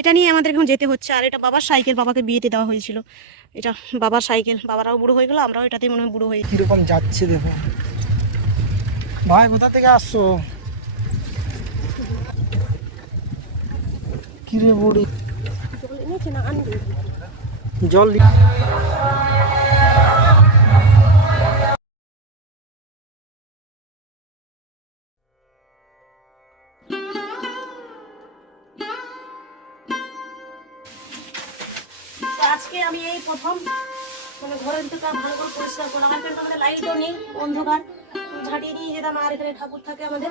এটা নিয়ে আমাদের এখন যেতে হচ্ছে। আর এটা বাবার সাইকেল বাবাকে বিয়েতে দেওয়া হয়েছিল। এটা বাবার সাইকেল বাবারাও বুড়ো হয়ে গেলো আমরাও এটাতেই মনে হয় বুড়ো হয়ে কীরকম যাচ্ছে দেখো। ভাই কোথা থেকে আসছো? কিরে বুড়ি? জল মানে ঘরের ভিতরটা ভালো করে পরিষ্কার করলাম। আর এখানে লাইটও নেই, অন্ধকার। ঝাঁটিয়ে নিয়ে যেতাম আর এখানে ঠাকুর থাকে আমাদের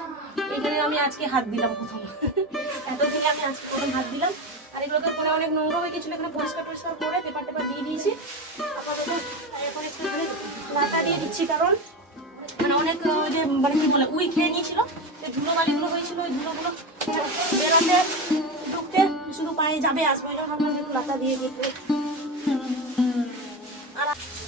এখানে আমি আজকে হাত দিলাম প্রথম। আমি আজকে হাত দিলাম। আর এগুলোকে পরে অনেক নোংরা হয়ে গেছিল, এখানে পরিষ্কার টরিষ্কার করে পেপার দিয়ে দিয়েছি। আপাতত এখন একটু এখানে লাটা দিয়ে দিচ্ছি, কারণ মানে অনেক যে মানে উই খেয়ে নিয়েছিল। যে ধুলো বালিগুলো হয়েছিল, ওই ধুলোগুলো বেরোতে, ঢুকতে শুধু পায়ে যাবে, আসবে। ওই যে দিয়ে আর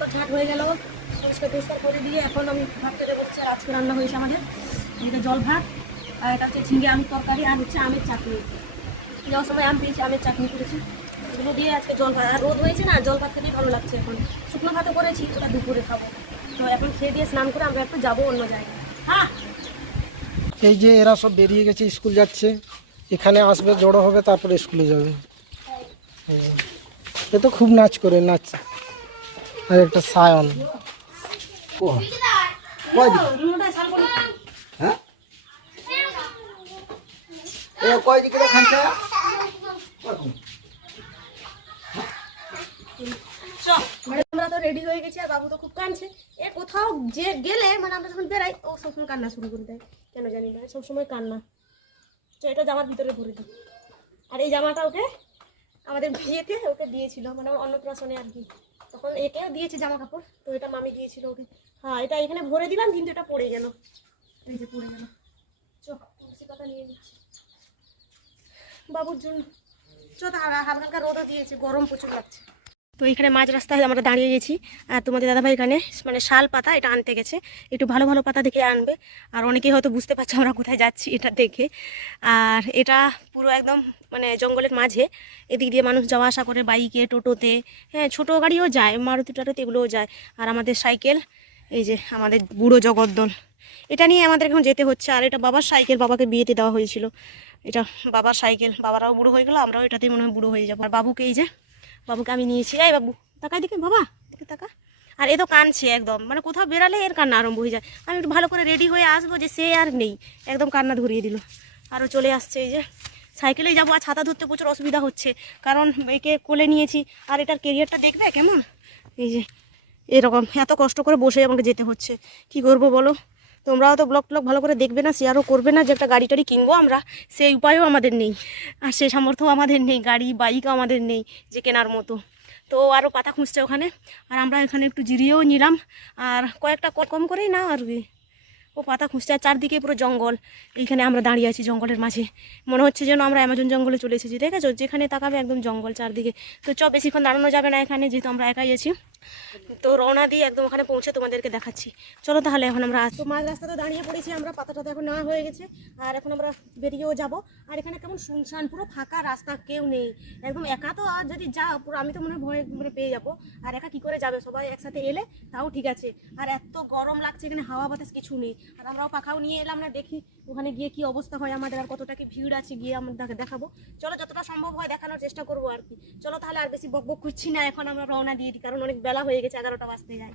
তো ঝাঁট হয়ে গেল। পরিষ্কার টরিষ্কার করে দিয়ে এখন আমি ভাত খেতে বসছি আর আজকে রান্না হয়েছে আমাদের। এটা জল ভাত, আর এটা হচ্ছে ঝিঙে আলুর তরকারি আর হচ্ছে আমের চাটনি। যাওয়ার সময় আম পেয়েছি, আমের চাটনি করেছি। এগুলো দিয়ে আজকে জল ভাত আর রোদ হয়েছে না, জল ভাত খেতেই ভালো লাগছে এখন। শুকনো ভাতও করেছি, ওটা দুপুরে খাব। তো এখন খেয়ে দিয়ে স্নান করে আমরা একটু যাব অন্য জায়গায়। হ্যাঁ এই যে এরা সব বেরিয়ে গেছে, স্কুল যাচ্ছে। এখানে আসবে, জড়ো হবে, তারপরে স্কুলে যাবে। এ তো খুব নাচ করে, নাচ। আর একটা সায়ন। রুনুটা শাল বলি চ মানে আমরা তো রেডি হয়ে গেছি আর বাবু তো খুব কাঁদছে। এ কোথাও যে গেলে মানে আমরা যখন বেরাই ও সবসময় কান্না শুরু করে দেয়। কেন জানি না সবসময় কান্না। তো এটা জামার ভিতরে ভরে দিই। আর এই জামাটা ওকে আমাদের বিয়েতে ওকে দিয়েছিল মানে আমার অন্নপ্রাশনে আর কি। তখন এটা দিয়েছে জামা কাপড় তো এটা মামি দিয়েছিল ওকে। হ্যাঁ এটা এখানে ভরে দিলাম, কিন্তু এটা পড়ে গেল। এই যে পড়ে গেল। চো নিয়ে নিচ্ছি। বাবুর জন্য। চো হালকা হালকা রোদও দিয়েছে, গরম প্রচুর লাগছে। তো এখানে মাঝ রাস্তায় আমরা দাঁড়িয়ে গেছি। আর তোমাদের দাদাভাই এখানে মানে শাল পাতা এটা আনতে গেছে। একটু ভালো ভালো পাতা দেখে আনবে। আর অনেকেই হয়তো বুঝতে পারছে আমরা কোথায় যাচ্ছি এটা দেখে। আর এটা পুরো একদম মানে জঙ্গলের মাঝে। এদিক দিয়ে মানুষ যাওয়া আসা করে বাইকে, টোটোতে। হ্যাঁ ছোটো গাড়িও যায়, মারুতি টারুতি এগুলোও যায়। আর আমাদের সাইকেল, এই যে আমাদের বুড়ো জগদ্দল। এটা নিয়ে আমাদের এখন যেতে হচ্ছে। আর এটা বাবার সাইকেল, বাবাকে বিয়েতে দেওয়া হয়েছিল। এটা বাবার সাইকেল, বাবারাও বুড়ো হয়ে গেলো, আমরাও এটাতেই মনে হয় বুড়ো হয়ে যাব। আর বাবুকে এই যে বাবুকে আমি নিয়েছি। এই বাবু, তাকাই দিকে বাবা দিকে তাকা। আর এ তো কানছে একদম মানে কোথাও বেরালে এর কান্না আরম্ভ হয়ে যায়। আমি একটু ভালো করে রেডি হয়ে আসব যে সে আর নেই, একদম কান্না ধরিয়ে দিল। আরও চলে আসছে এই যে সাইকেলেই যাব আর ছাতা ধরতে প্রচুর অসুবিধা হচ্ছে, কারণ একে কোলে নিয়েছি। আর এটার কেরিয়ারটা দেখবে কেমন? এই যে, এরকম, এত কষ্ট করে বসে আমাকে যেতে হচ্ছে। কি করব বলো? তোমরাও তো ব্লগ ট্লগ ভালো করে দেখবে না শেয়ারও করবে না যে একটা গাড়ি টাড়ি কিনবো আমরা। সেই উপায়ও আমাদের নেই, আর সেই সামর্থ্যও আমাদের নেই, গাড়ি বাইকও আমাদের নেই যে কেনার মতো। তো আরও পাতা খুঁজছে ওখানে, আর আমরা এখানে একটু জিরিয়েও নিলাম, আর কয়েকটা কম করেই না আর ও পাতা খুঁজছে, আর চারদিকে পুরো জঙ্গল। এইখানে আমরা দাঁড়িয়ে আছি জঙ্গলের মাঝে। মনে হচ্ছে যেন আমরা অ্যামাজন জঙ্গলে চলে এসেছি, ঠিক আছে? যেখানে তাকাবে একদম জঙ্গল চারদিকে। তো চ বেশিক্ষণ দাঁড়ানো যাবে না এখানে, যেহেতু আমরা একাই আছি। তো রওনা দিয়ে একদম ওখানে পৌঁছে তোমাদেরকে দেখাচ্ছি। চলো তাহলে এখন আমরা তো মাঝ রাস্তাতে দাঁড়িয়ে পড়েছি, আমরা পাতাটা এখন নেওয়া হয়ে গেছে। আর এখন আমরা বেরিয়েও যাব। আর এখানে কেমন শুনশান, পুরো ফাঁকা রাস্তা, কেউ নেই। একদম একা তো আর যদি যা পুরো আমি তো মনে হয় ভয় মানে পেয়ে যাব। আর একা কি করে যাবে? সবাই একসাথে এলে তাও ঠিক আছে। আর এত গরম লাগছে, এখানে হাওয়া বাতাস কিছু নেই। আর আমরাও পাখাও নিয়ে এলাম না, দেখি ওখানে গিয়ে কি অবস্থা হয়, আমাদের আর কতটা কি ভিড় আছে, গিয়ে আমাদের দেখাবো। চলো, যতটা সম্ভব হয় দেখানোর চেষ্টা করব আর কি। চলো তাহলে আর বেশি বক বক করছি না, এখন আমরা রওনা দিয়ে দিই, কারণ অনেক বেলা হয়ে গেছে, এগারোটা বাজতে যায়।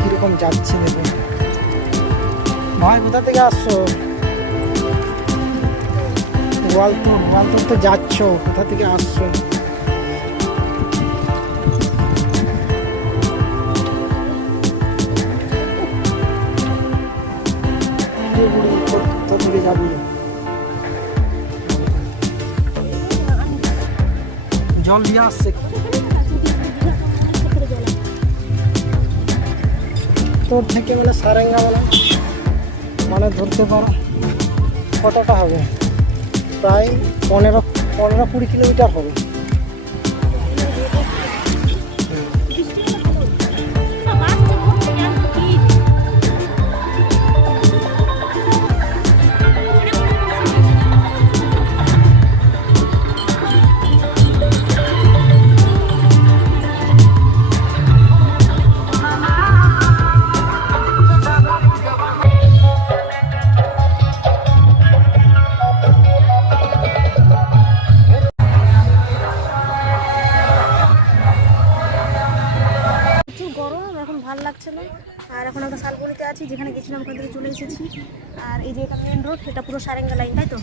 কীরকম যাচ্ছে ভাই, কোথা থেকে আসছো? তো যাচ্ছ, কোথা থেকে আসছো? যাবি। জল দিয়ে আসছে। তোর থেকে মানে সারেঙ্গা মানে মানে ধরতে পারো কতটা হবে? প্রায় পনেরো পনেরো কুড়ি কিলোমিটার হবে। গেছিলাম ওখান থেকে চলে এসেছি। আর এই যে এটা মেন রোড এটা পুরো সারেঙ্গা লাইন তাই তো?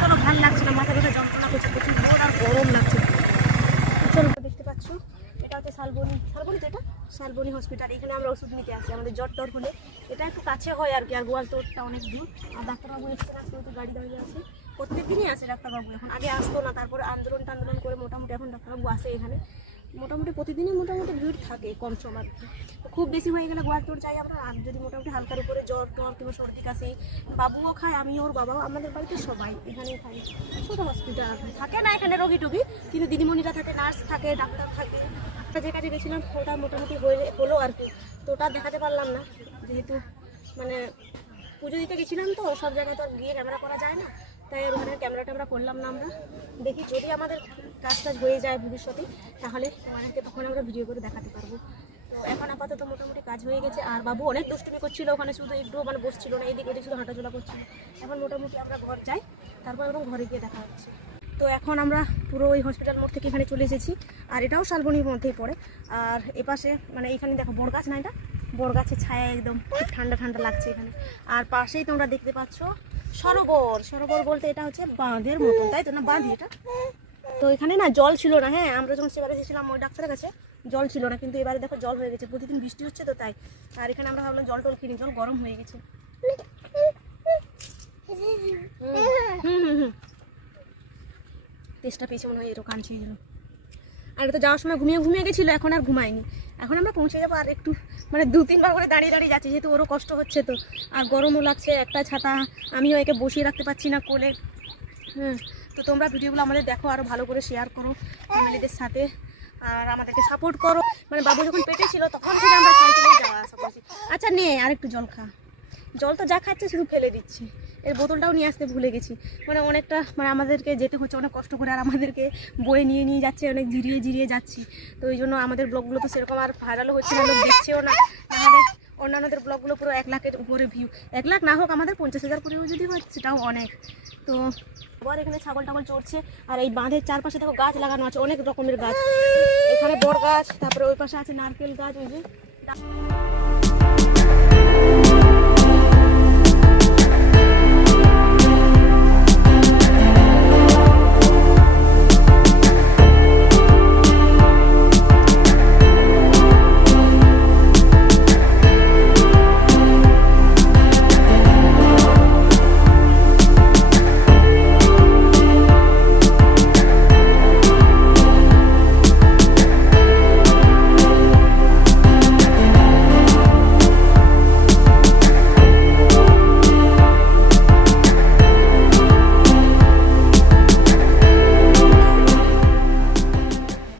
চলো, ভালো লাগছে না, মাথা ব্যথা, যন্ত্রণা করছে, প্রচুর ভোর আর গরম লাগছে। চলো দেখতে পাচ্ছ, এটা হচ্ছে শালবনি। শালবনি তো এটা? শালবনি হসপিটাল এখানে আমরা ওষুধ নিতে আসি, আমাদের জ্বর টর হলে। এটা একটু কাছে হয় আর কি, আর গোয়াল তোরটা অনেক দূর। আর ডাক্তারবাবু এসেছেন, আজকে তো গাড়ি দাঁড়িয়ে আছে। প্রত্যেক দিনই আসে ডাক্তারবাবু, এখন আগে আসতো না, তারপরে আন্দোলন টান্দোলন করে মোটামুটি এখন ডাক্তারবাবু আসে এখানে। মোটামুটি প্রতিদিনই মোটামুটি ভিড় থাকে কম সম আর কি খুব বেশি হয়ে গেলে গোয়াল তোর যাই আমরা, আর যদি মোটামুটি হালকার উপরে জ্বর টর কিংবা সর্দি কাশি, বাবুও খায় আমি ওর বাবাও, আমাদের বাড়িতে সবাই এখানেই খাই ছোটো হসপিটাল থাকে না এখানে রোগী টুগি কিন্তু দিদিমণিরা থাকে নার্স থাকে ডাক্তার থাকে। আমরা যে কাজে গেছিলাম, ওটা মোটামুটি হয়ে হলো আর কি। তো ওটা দেখাতে পারলাম না, যেহেতু মানে পুজো দিতে গেছিলাম তো, সব জায়গায় তো আর গিয়ে ক্যামেরা করা যায় না। তাই আর ওখানে ক্যামেরা ট্যামেরা করলাম না আমরা। দেখি যদি আমাদের কাজ টাজ হয়ে যায় ভবিষ্যতে, তাহলে তোমাদেরকে তখন আমরা ভিডিও করে দেখাতে পারব। তো এখন আপাতত মোটামুটি কাজ হয়ে গেছে। আর বাবু অনেক দুষ্টুমি করছিল, ওখানে শুধু একটু মানে বসছিল না, এদিকে শুধু হাঁটাচলা করছিল। এখন মোটামুটি আমরা ঘর যাই, তারপর এবং ঘরে গিয়ে দেখা হচ্ছে। তো এখন আমরা পুরো ওই হসপিটাল মোড় থেকে এখানে চলে এসেছি। আর এটাও শালবনির মধ্যেই পড়ে। আর এপাশে মানে এখানে দেখো বড় গাছ না এটা? বড় গাছের ছায়া একদম ঠান্ডা ঠান্ডা লাগছে এখানে। আর পাশেই তোমরা দেখতে পাচ্ছ সরোবর। সরোবর বলতে এটা হচ্ছে বাঁধের মতন, তাই তো না? বাঁধি এটা? তো এখানে না জল ছিল না হ্যাঁ আমরা যখন সেবারে এসেছিলাম ওই ডাক্তারের কাছে, জল ছিল না, কিন্তু এবারে দেখো জল হয়ে গেছে, প্রতিদিন বৃষ্টি হচ্ছে তো তাই। আর এখানে আমরা ভাবলাম জল টল কিনি, জল গরম হয়ে গেছে। হুম হুম হুম। তেষ্টা পেয়েছে মনে হয়, এরকম জন্য আর তো যাওয়ার সময় ঘুমিয়ে ঘুমিয়ে গেছিল, এখন আর ঘুমায়নি। এখন আমরা পৌঁছে যাব আর একটু মানে দু তিনবার করে দাঁড়িয়ে দাঁড়িয়ে যাচ্ছি, যেহেতু ওরও কষ্ট হচ্ছে তো। আর গরমও লাগছে, একটা ছাতা, আমিও একে বসিয়ে রাখতে পারছি না কোলে। হুম, তো তোমরা ভিডিওগুলো আমাদের দেখো আরও ভালো করে শেয়ার করো ফ্যামিলিদের সাথে। আর আমাদেরকে সাপোর্ট করো। মানে বাবু যখন পেটে ছিল, তখন থেকে আমরা যাওয়া করছি। আচ্ছা নে আর একটু জল খা। জল তো যা খাচ্ছে শুধু ফেলে দিচ্ছি। এর বোতলটাও নিয়ে আসতে ভুলে গেছি। মানে অনেকটা মানে আমাদেরকে যেতে হচ্ছে, অনেক কষ্ট করে আর আমাদেরকে বয়ে নিয়ে নিয়ে যাচ্ছে, অনেক জিরিয়ে জিরিয়ে যাচ্ছি। তো ওই জন্য আমাদের ব্লগগুলো তো সেরকম আর ভাইরালও হচ্ছে না, লোক দেখছেও না। নাহলে অন্যান্যদের ব্লগগুলো পুরো এক লাখের উপরে ভিউ এক লাখ না হোক, আমাদের পঞ্চাশ হাজার করেও যদি হয়, সেটাও অনেক। তো আবার এখানে ছাগল টাগল চড়ছে, আর এই বাঁধের চারপাশে দেখো গাছ লাগানো আছে, অনেক রকমের গাছ। এখানে বড় গাছ, তারপরে ওই পাশে আছে নারকেল গাছ, ওই যে।